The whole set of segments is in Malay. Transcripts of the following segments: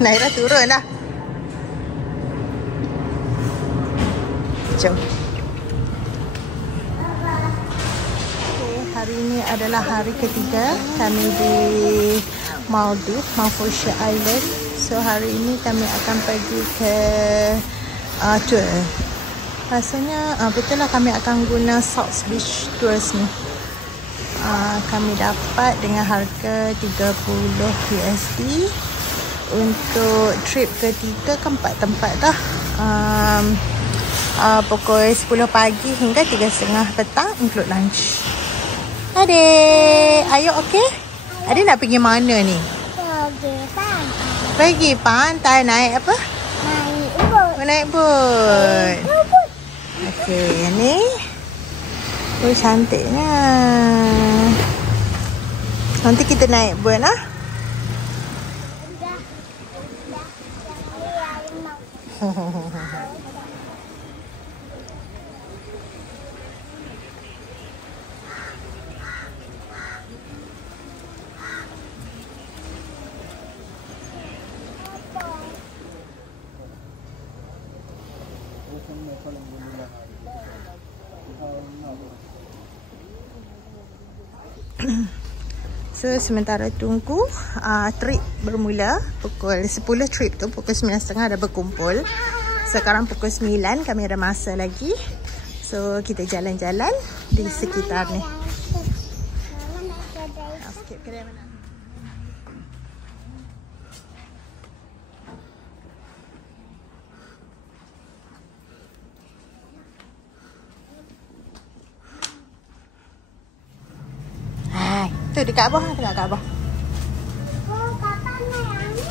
Naira turun dah. Jom. Okay, hari ini adalah hari ketiga kami di Maldives Island. So hari ini kami akan pergi ke tour. Rasanya betul lah kami akan guna South Beach Tours ni. Kami dapat dengan harga 30 USD untuk trip ketiga ke 4 tempat dah. Pukul 10 pagi hingga 3:30 petang include lunch. Adik, ayo okey? Adik nak pergi mana ni? Pergi pantai. Pergi pantai naik apa? Naik bot. Naik bot. Okey, ni. Oh, cantiknya. Nanti kita naik bot lah. So sementara tunggu trip bermula pukul 10 trip tu pukul 9:30 dah berkumpul. Sekarang pukul 9 kami ada masa lagi. So kita jalan-jalan di sekitar ni. Skip kedai mana? Tu dekat bawah, tengok kat bawah. Oh, kapan yang ni?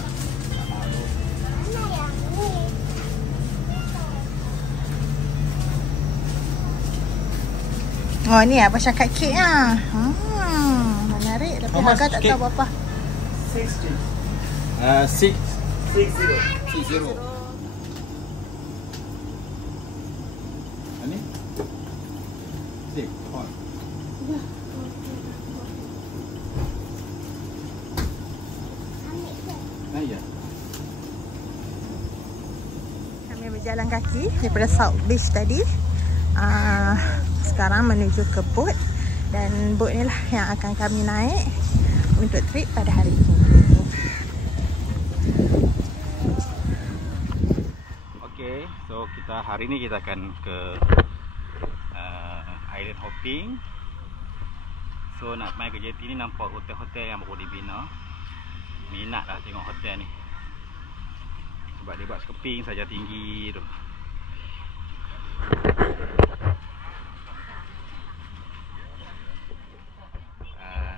Mana yang ni? Oh, ni apa cakap kek ah. Menarik tapi harga tak tahu berapa. 60. 60. Ini? Sik, on. Ya. Kami berjalan kaki daripada South Beach tadi. Sekarang menuju ke boat. Dan boat ni lah yang akan kami naik untuk trip pada hari ini. Okay, so hari ini kita akan ke island hopping. So nak main ke jeti ni nampak hotel-hotel yang baru dibina. Minat lah tengok hotel ni. Sebab dia buat skeping saja tinggi tu.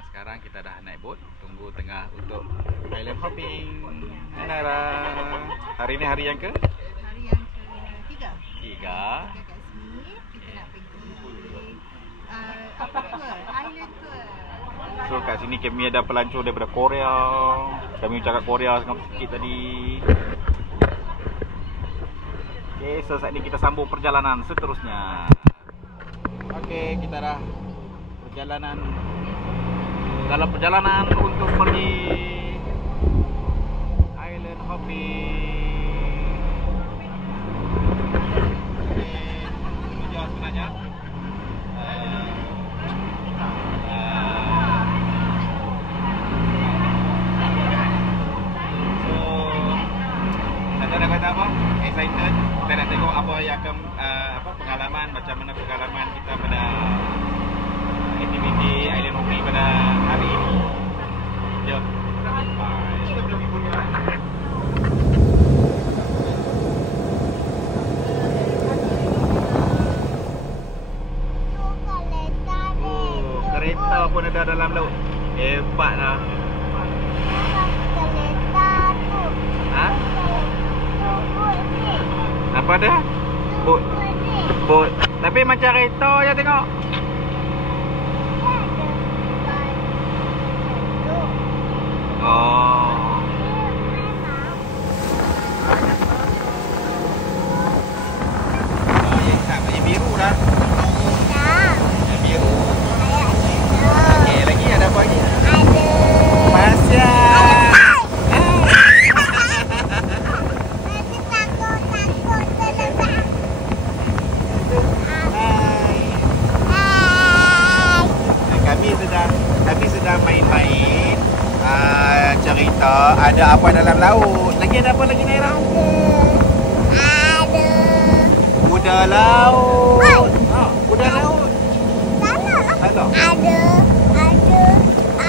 Sekarang kita dah naik boat. Tunggu tengah untuk island hopping. Nara. Hari ni hari yang ke? Hari yang ketiga. Tiga. Kat sini kita nak pergi apa tour? Island tour. So kat sini kami ada pelancong daripada Korea. Kami cakap Korea sikit tadi. Okay, so saat ni kita sambung perjalanan seterusnya. Okay, kita dah dalam perjalanan untuk pergi island hopping. Okay, tujuan sebenarnya excited. Kita nak tengok apa yang akan pengalaman, macam mana pengalaman kita pada aktiviti island hopping pada hari ini. Jom. Kereta pun ada dalam laut. Hebat lah. Kereta tu. Ha? Apa dia? Bot. Tapi macam kereta je tengok. Oh. Yang biru dah. Yang biru. Okey, lagi Tak, ada apa dalam laut. Lagi ada apa lagi, Naira? Ada. Kuda laut. Ha, kuda laut. Salah. Salah. Ada.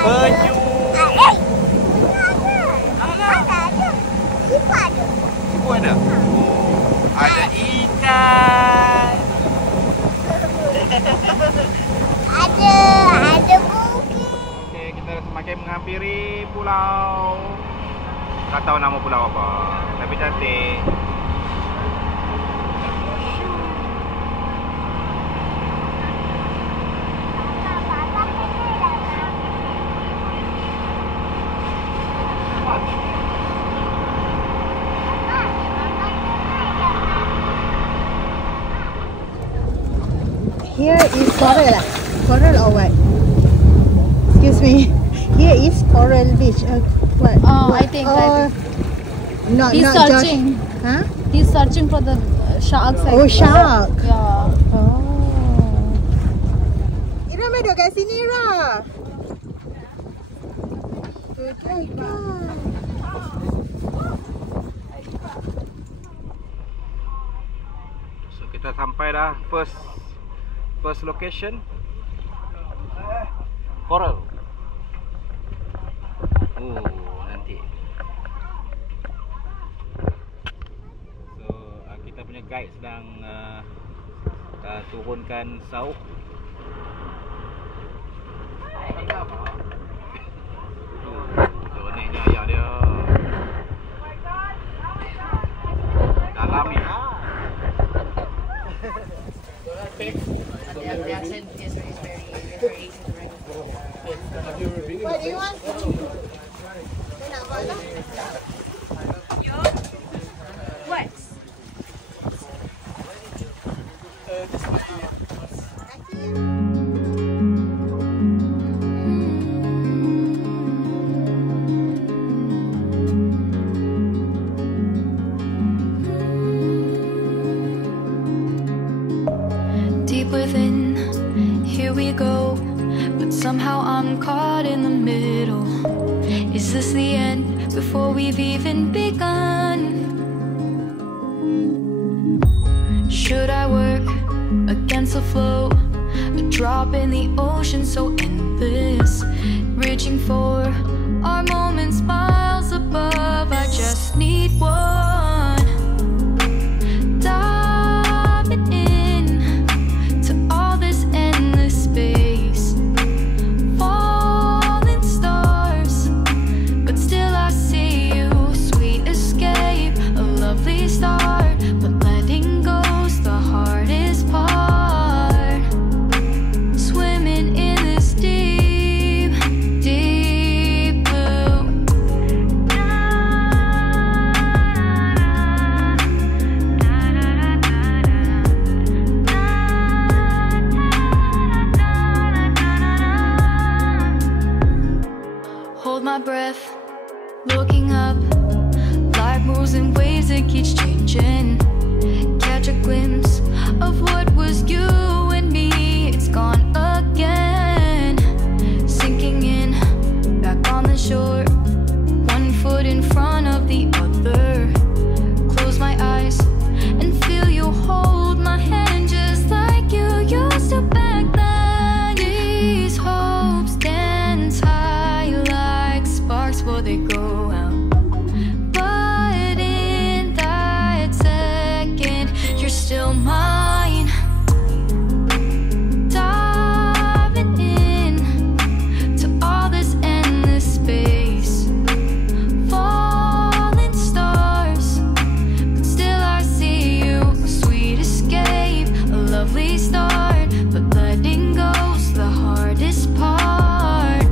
Penyu. Ada. Siapa ada? Siapa ada? Oh, ada ikan. Ada kuki. Okey, kita semakin menghampiri pulau. Tak tahu nama pulau apa, tapi cantik. Here is coral lah. Coral or what? Excuse me. Here is coral beach. What? I think Not he's not searching. Just, huh? He's searching for the sharks. Oh, shark. Yeah. Oh. Ira mai duduk kat sini, Ira. So kita sampai dah first location. Coral. Oh, nanti. So kita punya guide sedang turunkan sauk. Ni ayah dia. Dalam ni. The accent is very easy to recognize. What do you want? Saya nak buat lah. What? Deep within, here we go, but somehow I'm caught in the middle. Is this the end before we've even begun? Should I work against the flow, a drop in the ocean so endless, reaching for our moments miles above? I just need one. Diving in to all this endless space, falling stars, but still I see you. Sweet escape, a lovely start, but letting go's the hardest part. Swimming in this deep, deep blue. Hold my breath, looking up. Life moves in waves, it keeps changing. Catch a glimpse of what was you and me. It's gone again. Sinking in, back on the shore. One foot in front of the other. Close my eyes and feel you hold my hand just like you used to back then. These hopes dance high like sparks before they go out. But in that second, you're still mine. Diving in to all this endless space, falling stars, but still I see you. Sweet escape, a lovely start, but letting go's the hardest part.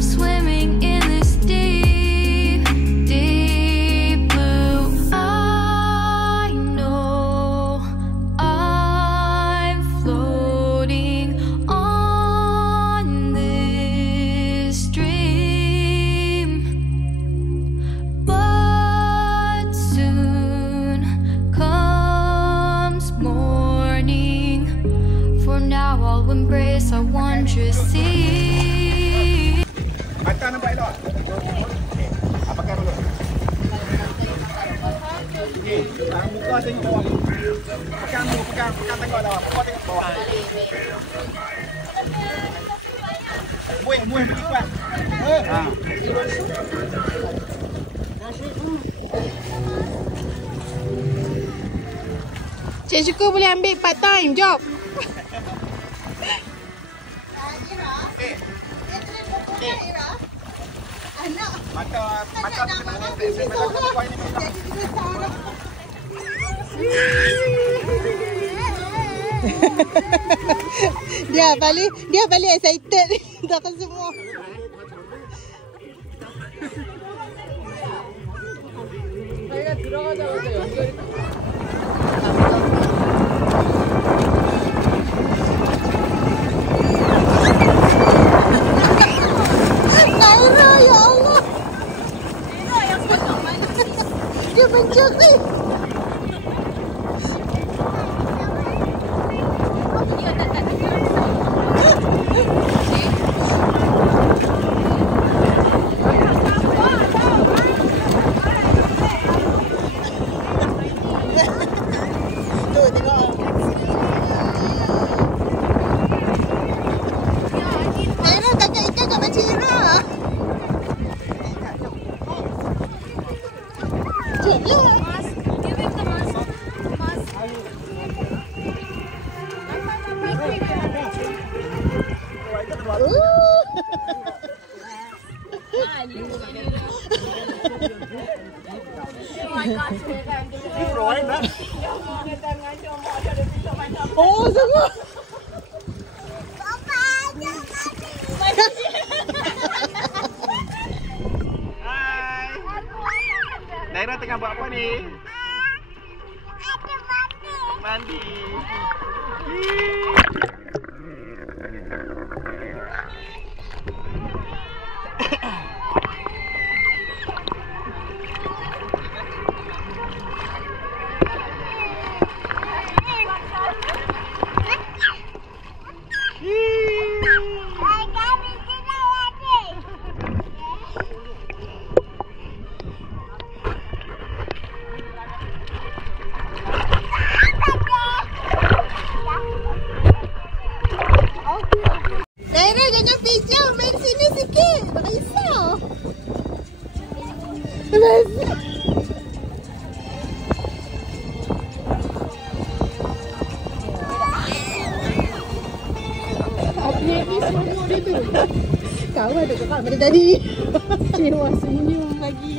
Swimming in this deep, deep blue. I know I'm floating on this dream, but soon comes morning. For now I'll embrace our wondrous sea. Mata nampak elok. Pakai dulu. Okey, tangan buka tengok bawah. Pegang tengok bawah. Buka tengok bawah. Muih pergi kuat. Ha. Cik Syukur boleh ambil part time job. Mata kena Dia balik excited takkan semua. Naira, ya Allah. Dia mencuri. Naira tangkap ikan kat macam Ira. Oh, semua. Papa aja mati. Hai. Naira tengah buat apa ni? Ada mati. Mandi. Naira jangan pijam, main sini sikit. Tak risau. Update ni semua dia tu. Kawan tu cakap pada tadi. Cewa senyum lagi.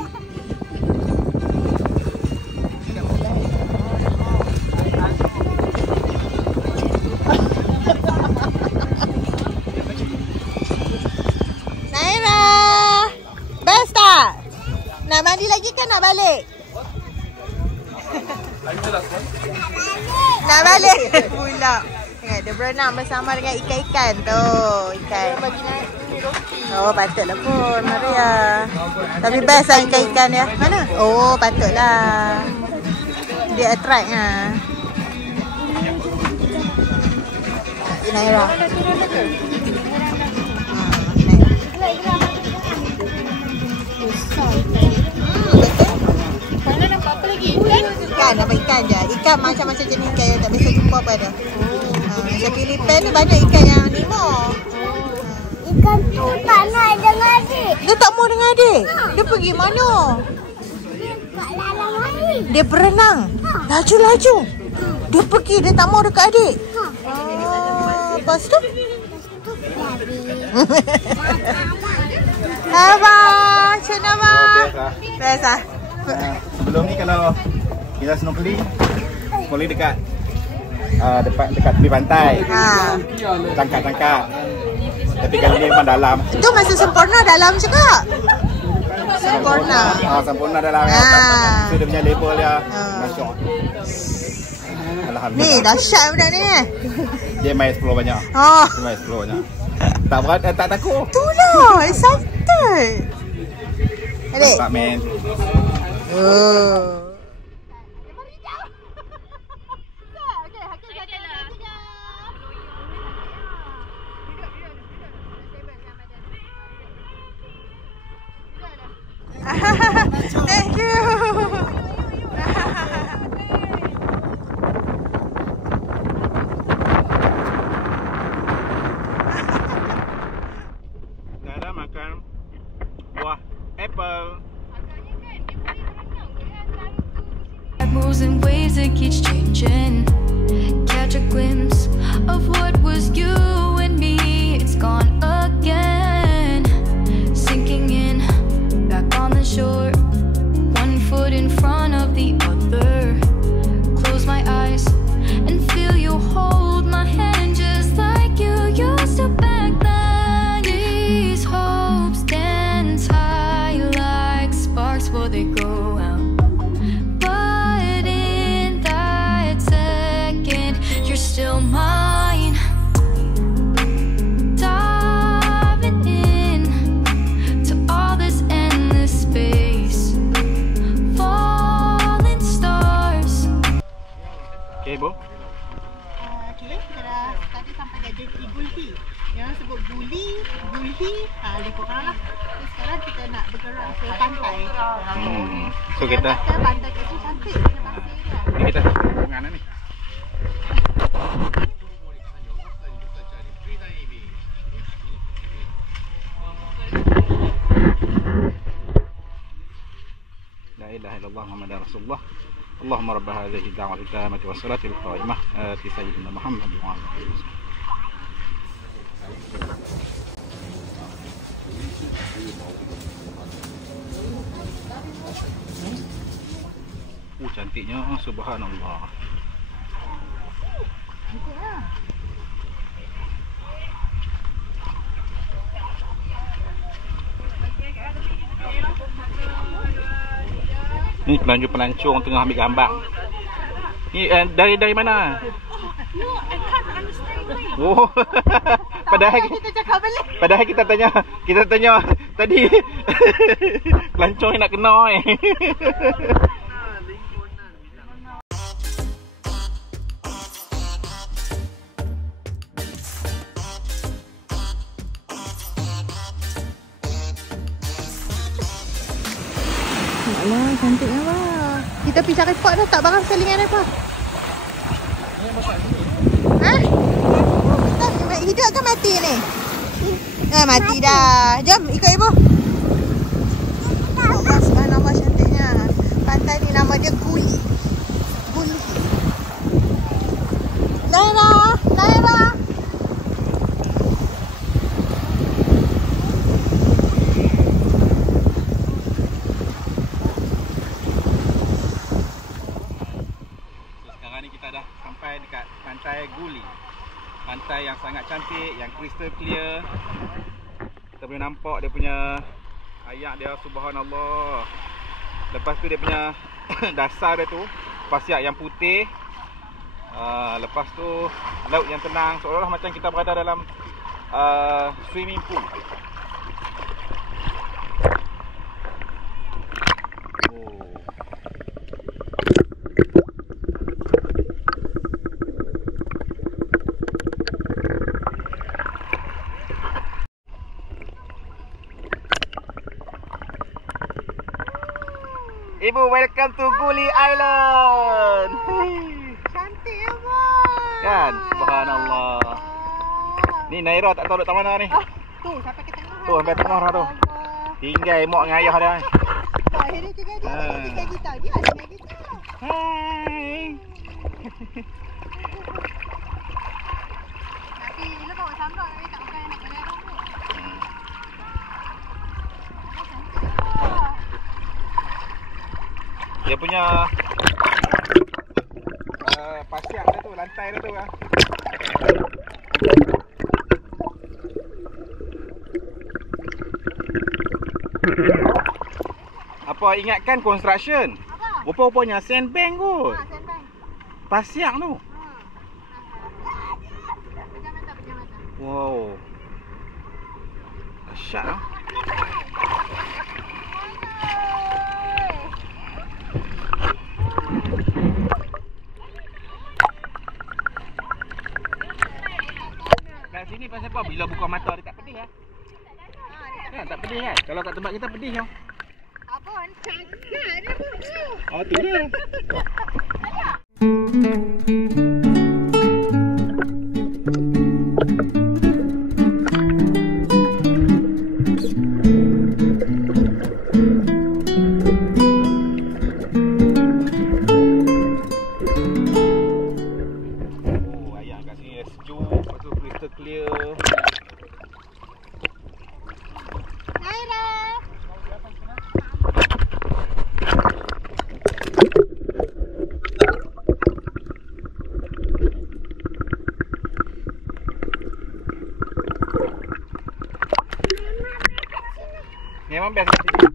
Naira, best tak? Nak mandi lagi kan nak balik? Nak balik pula. Tengok dia berenang bersama dengan ikan-ikan tu. Ikan. Oh, patutlah pun Maria. Tapi best lah ikan-ikan dia. Mana? Oh, patutlah. Dia attract lah. Naira. Ikan, apa ikan je. Ikan macam-macam jenis ikan yang tak biasa jumpa apa ada. Macam Filipina ni banyak ikan yang Nemo. Ikan tu tak nak dengan adik. Dia tak mau dengan adik? Dia pergi mana? Kat dalam air. Dia berenang. Laju-laju. Dia pergi, dia tak mau dekat adik. Lepas tu? Abang, macam mana abang? Best lah. Sebelum ni kalau kita snorkeling boleh dekat dekat tepi pantai. Tangkap. Tapi kalau ni memang dalam. Itu masa sempurna dalam juga. Sempurna. Sempurna dalam. So dia punya label dia masyaallah. Alhamdulillah. Ni dahsyat budak ni. Dia main explore banyak. Dia main explore banyak. Tak berat, tak takut. Itulah, excited. Adik. Pak men. Oh. Hahaha. Gulhi. Yang sebut Gulhi. Lebih kurang lah. Jadi sekarang kita nak bergerak ke pantai. So kita pantai kat sini cantik punya pasir dia. ni kita hubungan ni. La ilaha illallah Muhammadar Rasulullah. Allahumma rabb hadhihi ad-da'wati at-tammati was-salati al-qa'imah ati sayyidina Muhammad wa ala alihi wasallam. Cantiknya, subhanallah. Ni pelancong tengah ambil gambar. Ni dari mana? No, I can't understand. Oh. Padahal kita tanya tadi pelancong nak kena Alah, cantiknya lah. Kita pergi cari pot dah tak barang selingan apa? Ha? Oh, hidup ke mati ni? Mati dah. Jom ikut ibu. Allah subhanallah, cantiknya. Pantai ni nama dia Gulhi. Naira. dekat pantai Gulhi. Pantai yang sangat cantik, yang crystal clear. Kita boleh nampak dia punya ayak dia, subhanallah. Lepas tu dia punya dasar dia tu pasir yang putih. Lepas tu laut yang tenang, seolah-olah macam kita berada dalam swimming pool. Ibu, welcome to Gulhi Island. Cantik ya, Bang. Kan, subhanallah. Ni Naira tak tahu duduk mana ni. Tu sampai ke tengah. Tu sampai tengah dah tu. Tinggal mak dengan ayah dia. Ini tinggal dia. Tinggal kita. Dia ada tinggal kita. Hai. Tapi bila bawa sambal ni tak pakai nak kena rambut. Dia punya pasir dia tu, lantai dia tu lah. Apa ingatkan construction? Apa? Rupa-rupanya sandbank kot. Sandbank. Pasir tu. Pejam mata. Wow. Dahsyat lah. Kat sini pasal apa? Bila buka mata dia tak pedih lah. Kan tak pedih kan? Kalau kat tempat kita pedih tau. Abang cakap dia tu. Oh tu dia. Oh, ayak kat sini sejuk, lepas tu crystal clear. Naira. Memang best kat sini.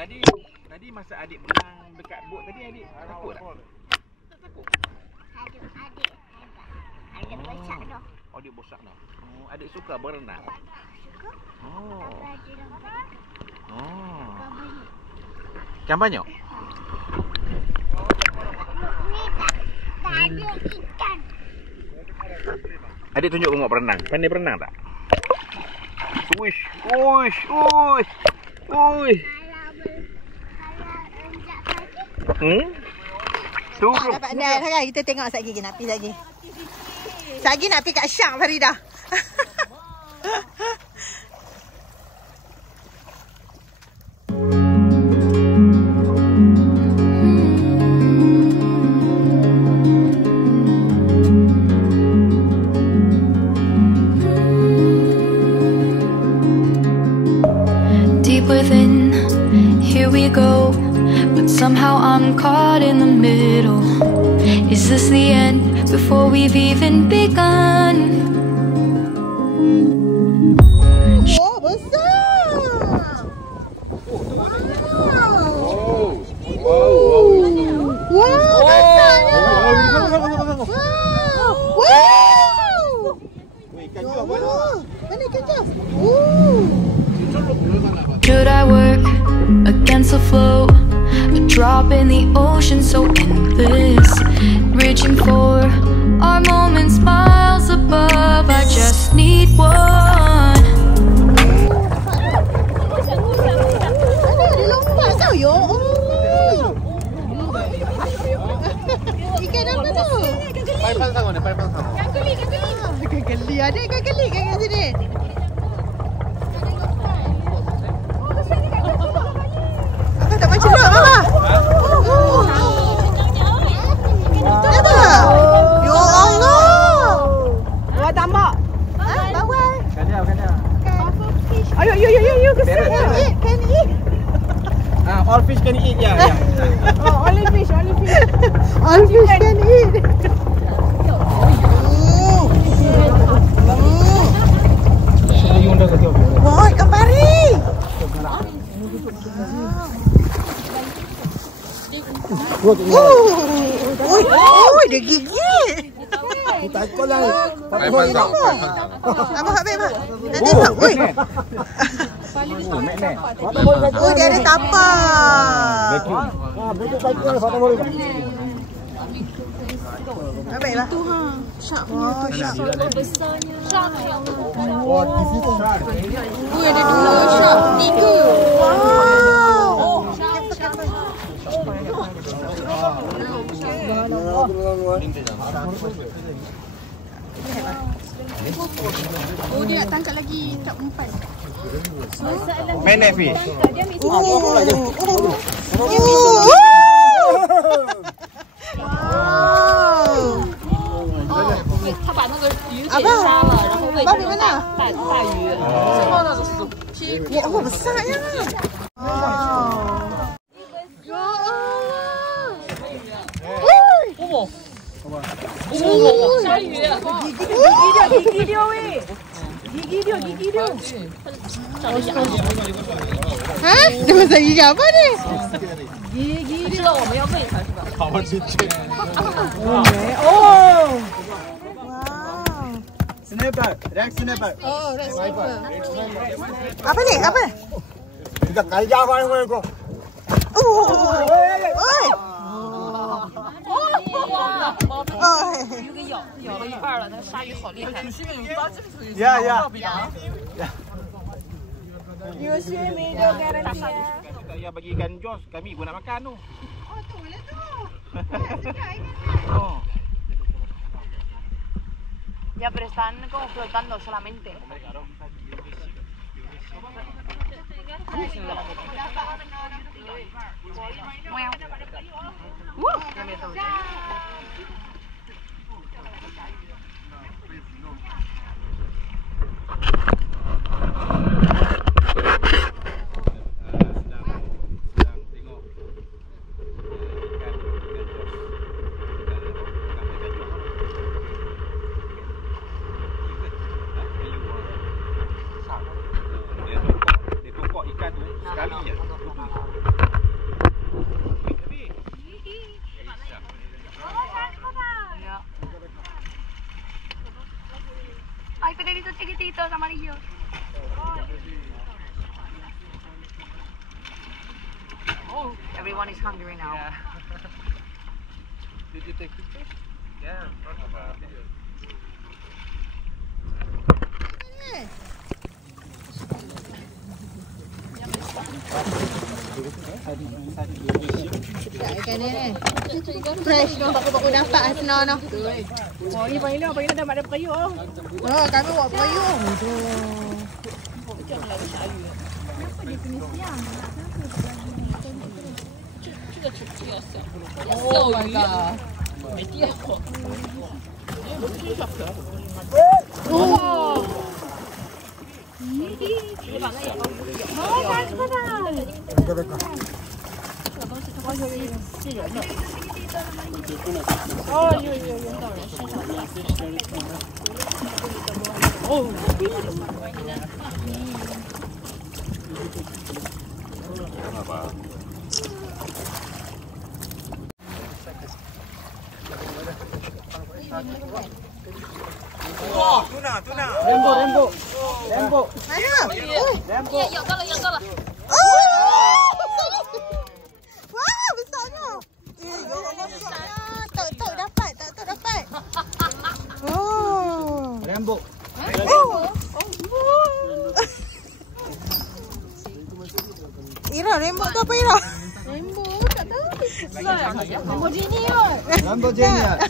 Adik, tadi masa adik berenang dekat bot tadi, adik takut tak? Tak takut? Adik bosak dah. Oh, adik bosak dah. Oh, adik suka berenang. Ikan banyak? Tak ada ikan. Adik tunjuk tengok berenang. Pandai berenang tak? Uish, uish, uish. Uish. Tu. Tak dapat net kan? Kita tengok sekejap lagi nak pergi lagi. Sekejap lagi nak pergi kat Shark Farida. Within, here we go, but somehow I'm caught in the middle. Is this the end before we've even begun? Oh, besar! Wow, besarnya! Wow! Mana ikan jas? Should I work against the flow? A drop in the ocean so endless, reaching for our moments miles above. I just need one. Ada lompat tau, ya Allah. Ikan apa tu? Paipan sangat ni, paipan sangat. Ikan geli, ada ikan geli kat sini. Tak macam tu, Mama. Kenapa? Ya Allah. Buat tambak. Bawal. Kanya. Ayo, Can eat. All fish can eat, ya. Oh, only fish. All fish can eat. Wah, ikan pari. Oh, dia gigit. Paipan sangat. Abang habis, Abang. Nanti sok. Oi. Oh, dia ada tapak. Baiklah. Syak. Wah, syak. Oh, ada 2 syak. 3. Wow. Oh, dia nak tangkap lagi tak umpan. Pendek fish. Abang di mana? Ya Allah, besarnya. Ya Allah. Gigi dia. Hah? Dia masak gigi apa ni? Oh. Snapper, red snapper. Oh, red snapper. Apa ni? Apa? Kita kaya apa kau? Oi. 有个咬了一半了，那个鲨鱼好厉害。Ya. You see me, no guarantee. Saya bagi ikan Jos, kami pun nak makan tu. Oh, tu boleh tu. Oh. Ya, pero están como flotando solamente. Dia tungkok ikan tu sekali je. everyone is hungry now. Yeah. Did you take pictures? Yeah. Sedap ikan ni ni. Fresh tu. Baku dapat Hasna tu. Oh, ini Paila dah ada perayu. Oh, kami buat payung. Oh my god. Oh. Tuna. Rembo. Mana? Rembo. Wah, besarnya. Tak dapat. Oh. Rembo. Ira, Rembo tu apa Ira? Rembo, tak tahu. Lamborghini kot. Lamborghini.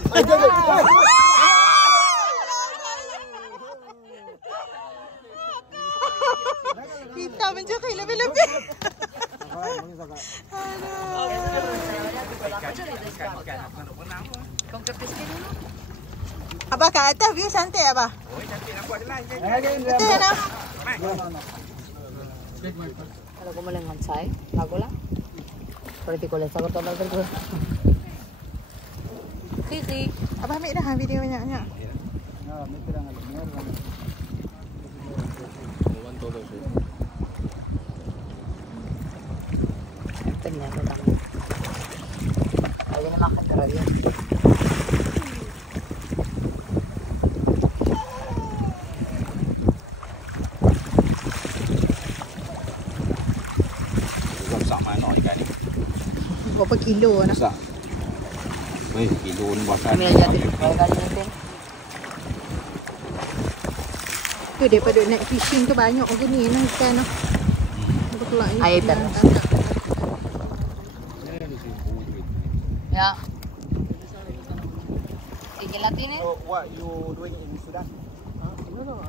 Kita mencuri lebih-lebih. Abah kat atas view cantik Abah. Cantik nampak je lah. Betul tak? Kalau kau boleh ngancai, bagulah. Seperti kau lihat sangat total terus. Kiki. Abah ambil dah video banyak-banyak. Ternyata tak. Ayo makan terus. Besar mana ikan ni? Berapa kilo nak? Besar. Kilo ni buatan. Kami aja tu. Kali ni. Tu daripada net fishing tu banyak gini nah ikan noh. Air ter. Ya. Gelatin ni. So what you doing in Sudan? No,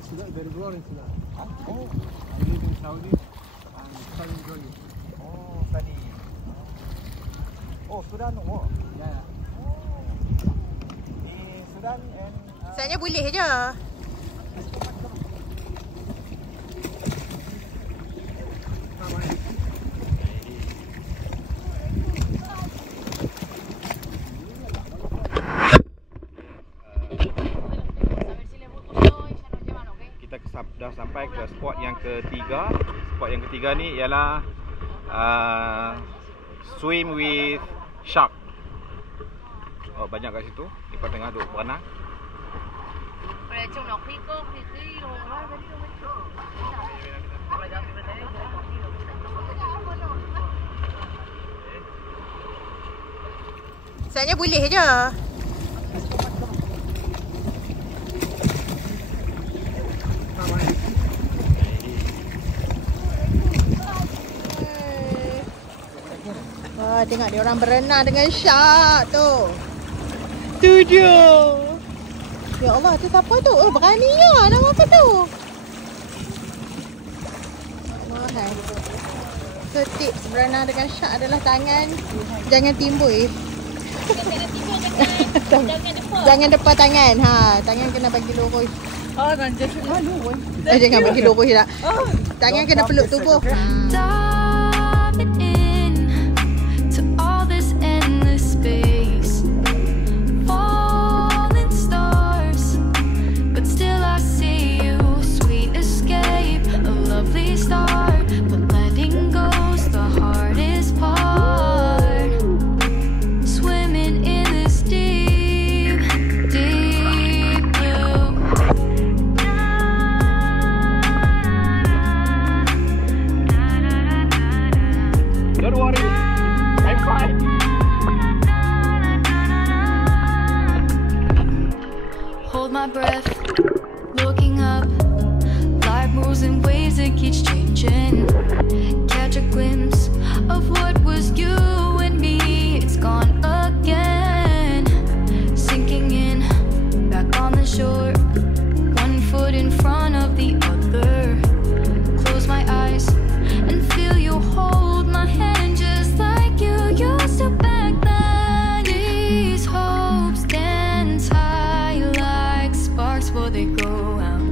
Sudan, they're born in Sudan. Oh, I live in Saudi. I'm studying geology. Oh, study. Oh, Sudan war. Yeah. Di Sudan and Sebenarnya boleh je. dah sampai ke spot yang ketiga. Spot yang ketiga ni ialah swim with shark. Oh, banyak kat situ. Dekat tengah duk berenang. Sebenarnya boleh je. Wah, tengok dia orang berenang dengan shark tu. Tu dia. Ya Allah, tu siapa tu? Oh, berani ya. Nama apa tu? Mahal. So, tips berenang dengan shark adalah tangan jangan timbul. Jangan depan tangan. Ha, tangan kena bagi lurus. Oh, nanti lurus. Jangan bagi lurus tak. Tangan kena peluk tubuh. Diving in to all this endless space, falling stars, but still I see you. Sweet escape, a lovely start, but letting go's the hardest part. Swimming in this deep, deep blue. Na, na, na, na, na, na. changing. Catch a glimpse of what was you and me. It's gone again. Sinking in, back on the shore. One foot in front of the other. Close my eyes and feel you hold my hand just like you used to back then. These hopes dance high like sparks before they go out.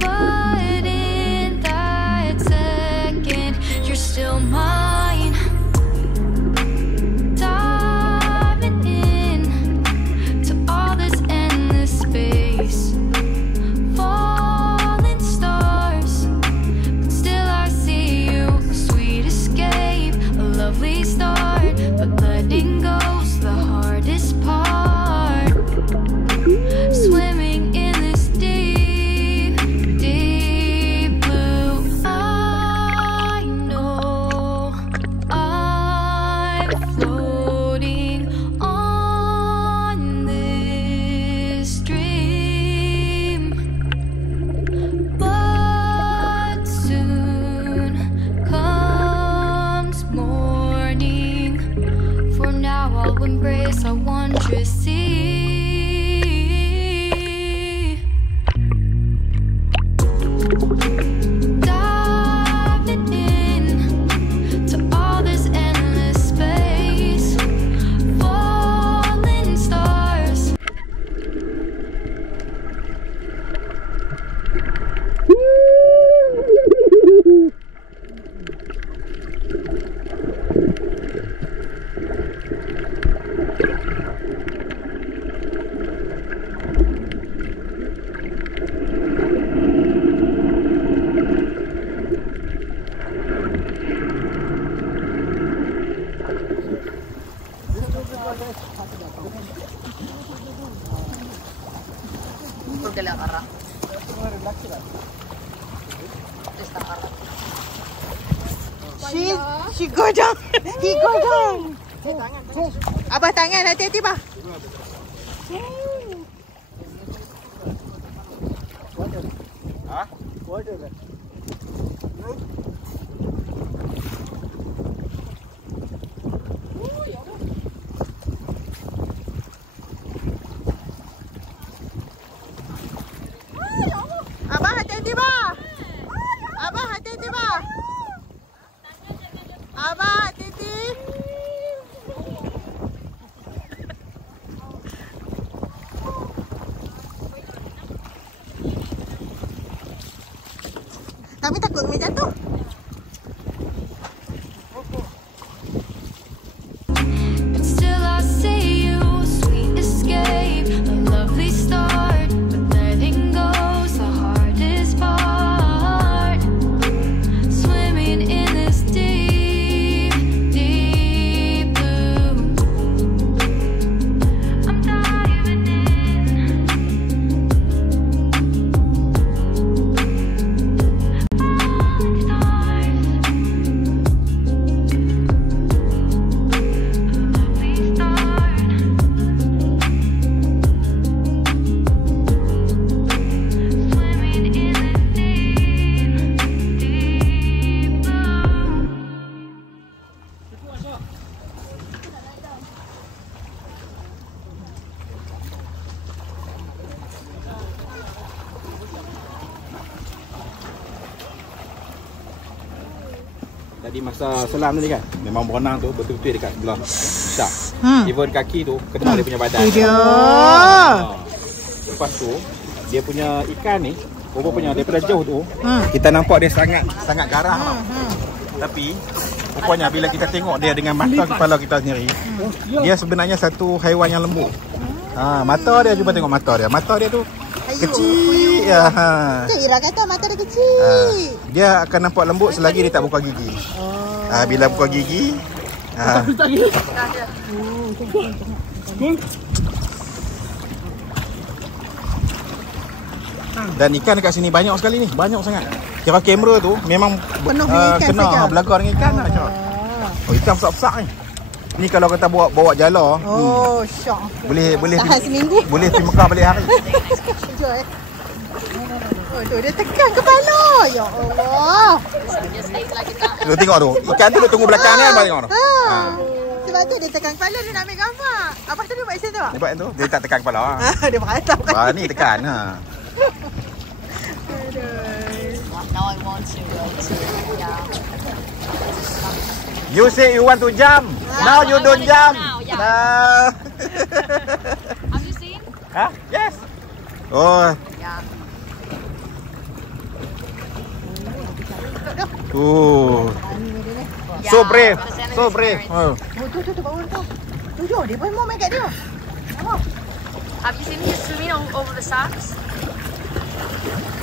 But in that second, you're still mine. Diving in to all this endless space. Falling stars, but still I see you. A sweet escape, a lovely start, but letting go's the hardest part. Swimming in this deep, deep blue. I know I'm floating on this dream, but soon comes morning. For now I'll embrace our wondrous sea. Diving in to all this endless space. Falling stars. She go down. He go down. Abah tangan, hati-hati bah. Hah? Abah hati-hati bah. Abah hati-hati bah. Abah hati-hati. Kami takut Umi jatuh. But still I see you, a sweet escape, a lovely start, but letting go's the hardest part. Swimming in this deep, deep blue. I'm diving in. Falling stars. Tadi masa selam tadi kan, memang berenang tu betul-betul dekat belah syak. Even kaki tu kena dia punya badan. Lepas tu dia punya ikan ni, rupanya daripada jauh tu kita nampak dia sangat garang. Tapi rupanya bila kita tengok dia dengan mata kepala kita sendiri, dia sebenarnya satu haiwan yang lembut. Mata dia, cuba tengok mata dia. Mata dia tu kecil. Ira kata mata dia kecil. Dia akan nampak lembut selagi dia tak buka gigi. Bila buka gigi, dan ikan dekat sini banyak sekali ni, banyak sangat. Kira kamera tu memang penuh dengan ikan saja. Kena belaga dengan ikan lah. Ikan besar-besar ni. Ni kalau kita bawa jala, syok. Boleh tahan seminggu. Boleh pergi Mekah balik hari. Jom tu dia tekan kepala. Ya Allah. Tu tengok tu. Ikan tu tunggu belakang ni abang tengok tu. Ha. Sebab tu dia tekan kepala dia nak ambil gambar. Apa tu dia buat macam tu? Dia buat tu. Dia tak tekan kepala. Dia beratap kan. Ah, ni tekan ha. Now I want to yeah. You say you want to jump. Now you don't jump. Now, yeah. Nah. Have you seen? Huh? Yes. Oh. Yeah. So brave. So brave. Oh. Tu bawah tu. Tu dia pun mau main kat dia. Have you seen me swimming over the sharks?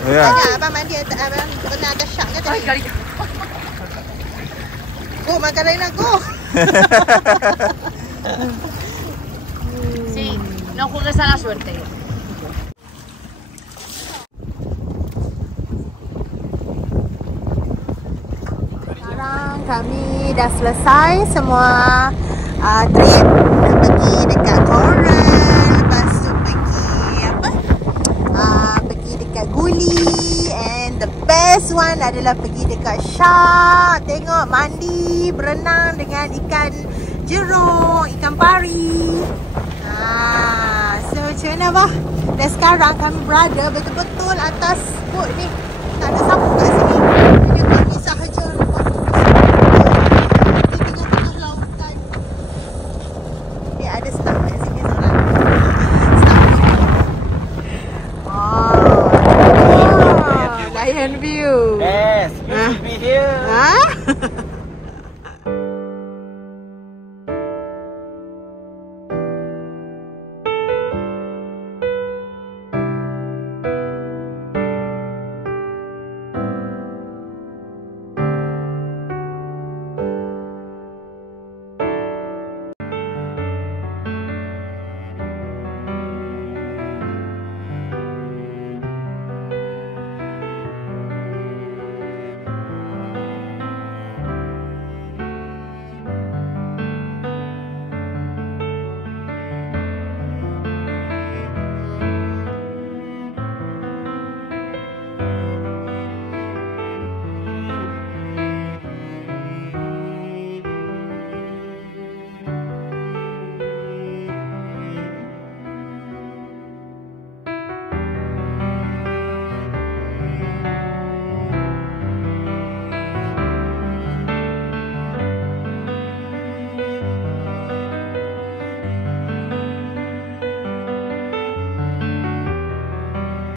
Yeah. Tanya abang mandi abang pernah ada shark ke tadi? Go makan lain aku. Sí, no juegues a la suerte. Sekarang kami dah selesai semua trip. Dah pergi dekat Coral, lepas tu pergi apa? Pergi dekat Guli, and the best one adalah pergi dekat Shark. Tengok mandi, berenang dengan ikan jerung, ikan pari. So macam mana bah? Dan sekarang kami berada betul-betul atas boat ni. Tak ada siapa kat sini. Ini kami sahaja rumah. Di tengah-tengah lautan. Dia ada staff kat sini seorang. Staff. Lion view. Yes. You should be here. Ha?